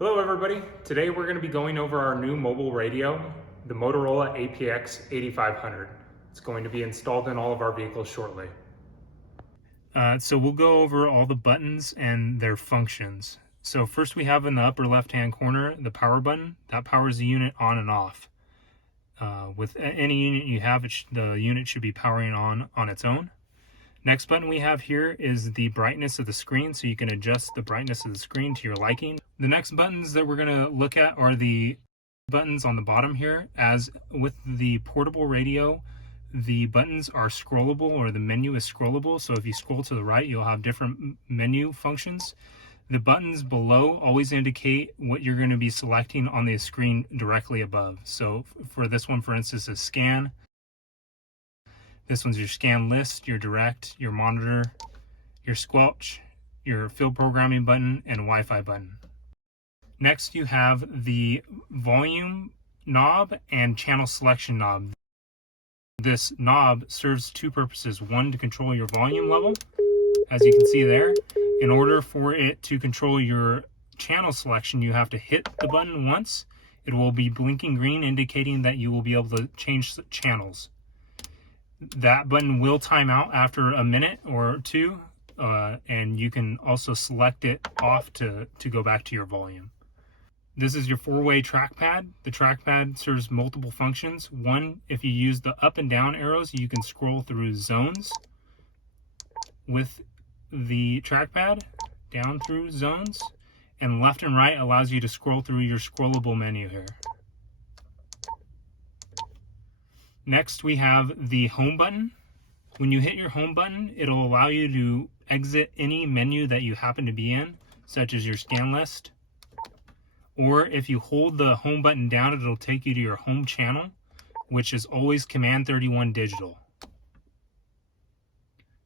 Hello everybody. Today we're going to be going over our new mobile radio, the Motorola APX 8500. It's going to be installed in all of our vehicles shortly. So we'll go over all the buttons and their functions. So first we have in the upper left hand corner the power button. That powers the unit on and off. With any unit you have, the unit should be powering on its own. Next button we have here is the brightness of the screen, so you can adjust the brightness of the screen to your liking. The next buttons that we're going to look at are the buttons on the bottom here. As with the portable radio, the buttons are scrollable, or the menu is scrollable, so if you scroll to the right you'll have different menu functions. The buttons below always indicate what you're going to be selecting on the screen directly above. So for this one, for instance, is scan. This one's your scan list, your direct, your monitor, your squelch, your field programming button, and Wi-Fi button. Next you have the volume knob and channel selection knob. This knob serves two purposes. One, to control your volume level, as you can see there. In order for it to control your channel selection, you have to hit the button once. It will be blinking green, indicating that you will be able to change the channels. That button will time out after a minute or two, and you can also select it off to go back to your volume. This is your four-way trackpad. The trackpad serves multiple functions. One, if you use the up and down arrows, you can scroll through zones with the trackpad, down through zones, and left and right allows you to scroll through your scrollable menu here. Next, we have the home button. When you hit your home button, it'll allow you to exit any menu that you happen to be in, such as your scan list. Or if you hold the home button down, it'll take you to your home channel, which is always Command 31 digital.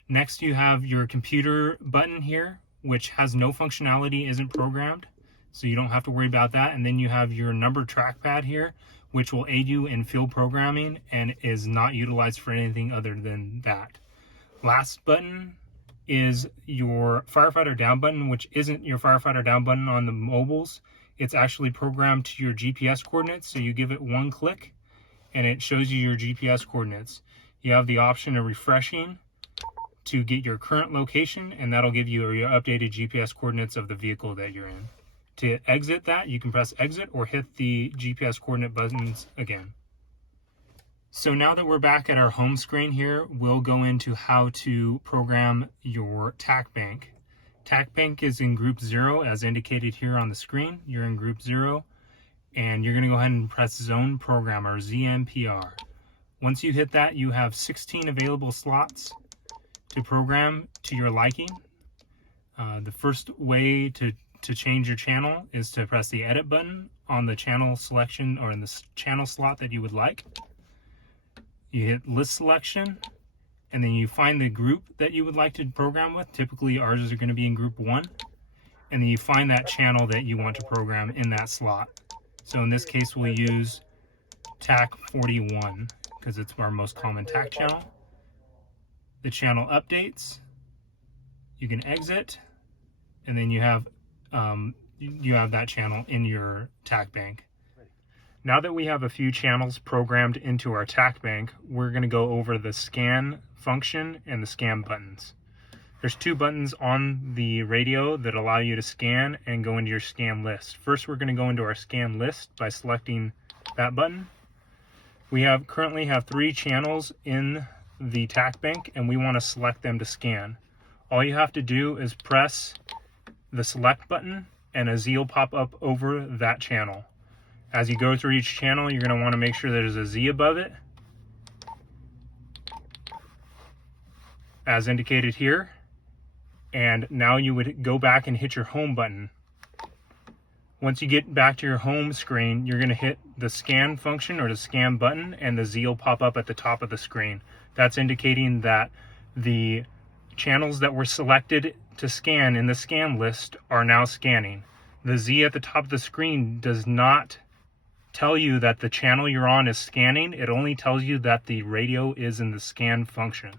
Next, you have your computer button here, which has no functionality, isn't programmed, so you don't have to worry about that. And then you have your number trackpad here, which will aid you in field programming and is not utilized for anything other than that. Last button is your firefighter down button, which isn't your firefighter down button on the mobiles. It's actually programmed to your GPS coordinates, so you give it one click and it shows you your GPS coordinates. You have the option of refreshing to get your current location, and that'll give you your updated GPS coordinates of the vehicle that you're in. To exit that, you can press exit or hit the GPS coordinate buttons again. So now that we're back at our home screen here, we'll go into how to program your TAC bank. TAC bank is in group 0 as indicated here on the screen. You're in group 0 and you're going to go ahead and press zone program, or ZMPR. Once you hit that, you have 16 available slots to program to your liking. The first way to change your channel is to press the edit button on the channel selection, or in the channel slot that you would like. You hit list selection, and then you find the group that you would like to program with. Typically ours are going to be in group 1, and then you find that channel that you want to program in that slot. So in this case we'll use TAC 41 because it's our most common TAC channel. The channel updates, you can exit, and then you have that channel in your TAC bank. Now that we have a few channels programmed into our TAC bank, we're going to go over the scan function and the scan buttons. There's two buttons on the radio that allow you to scan and go into your scan list. First, we're going to go into our scan list by selecting that button. We currently have 3 channels in the TAC bank, and we want to select them to scan. All you have to do is press the select button and a Z will pop up over that channel. As you go through each channel, you're going to want to make sure there's a Z above it, as indicated here. And now you would go back and hit your home button. Once you get back to your home screen, you're going to hit the scan function, or the scan button, and the Z will pop up at the top of the screen. That's indicating that the channels that were selected to scan in the scan list are now scanning. The Z at the top of the screen does not tell you that the channel you're on is scanning. It only tells you that the radio is in the scan function.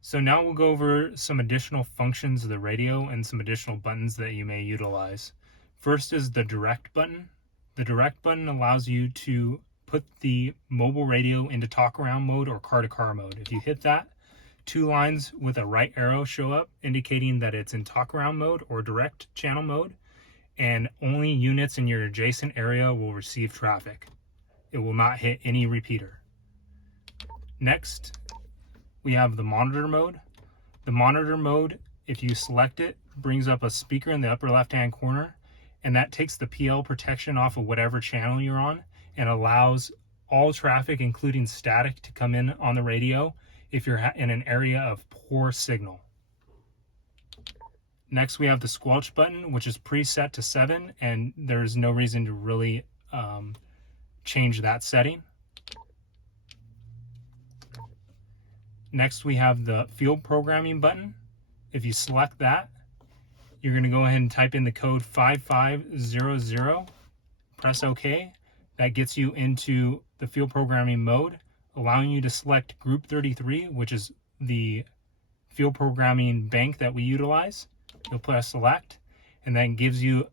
So now we'll go over some additional functions of the radio and some additional buttons that you may utilize. First is the direct button. The direct button allows you to put the mobile radio into talk around mode or car to car mode. If you hit that, 2 lines with a right arrow show up indicating that it's in talk around mode or direct channel mode, and only units in your adjacent area will receive traffic. It will not hit any repeater. Next, we have the monitor mode. The monitor mode, if you select it, brings up a speaker in the upper left-hand corner, and that takes the PL protection off of whatever channel you're on and allows all traffic, including static, to come in on the radio if you're in an area of poor signal. Next, we have the squelch button, which is preset to 7, and there's no reason to really change that setting. Next, we have the field programming button. If you select that, you're going to go ahead and type in the code 5500, press OK. That gets you into the field programming mode, allowing you to select group 33, which is the field programming bank that we utilize. You'll press select, and then gives you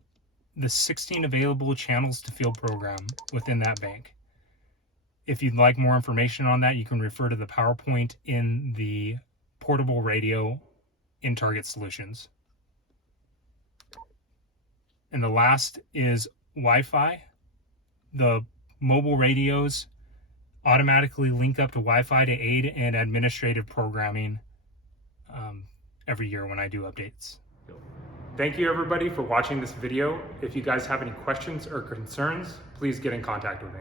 the 16 available channels to field program within that bank. If you'd like more information on that, you can refer to the PowerPoint in the portable radio in Target Solutions. And the last is Wi-Fi. The mobile radios automatically link up to Wi-Fi to aid in administrative programming every year when I do updates. Thank you everybody for watching this video. If you guys have any questions or concerns, please get in contact with me.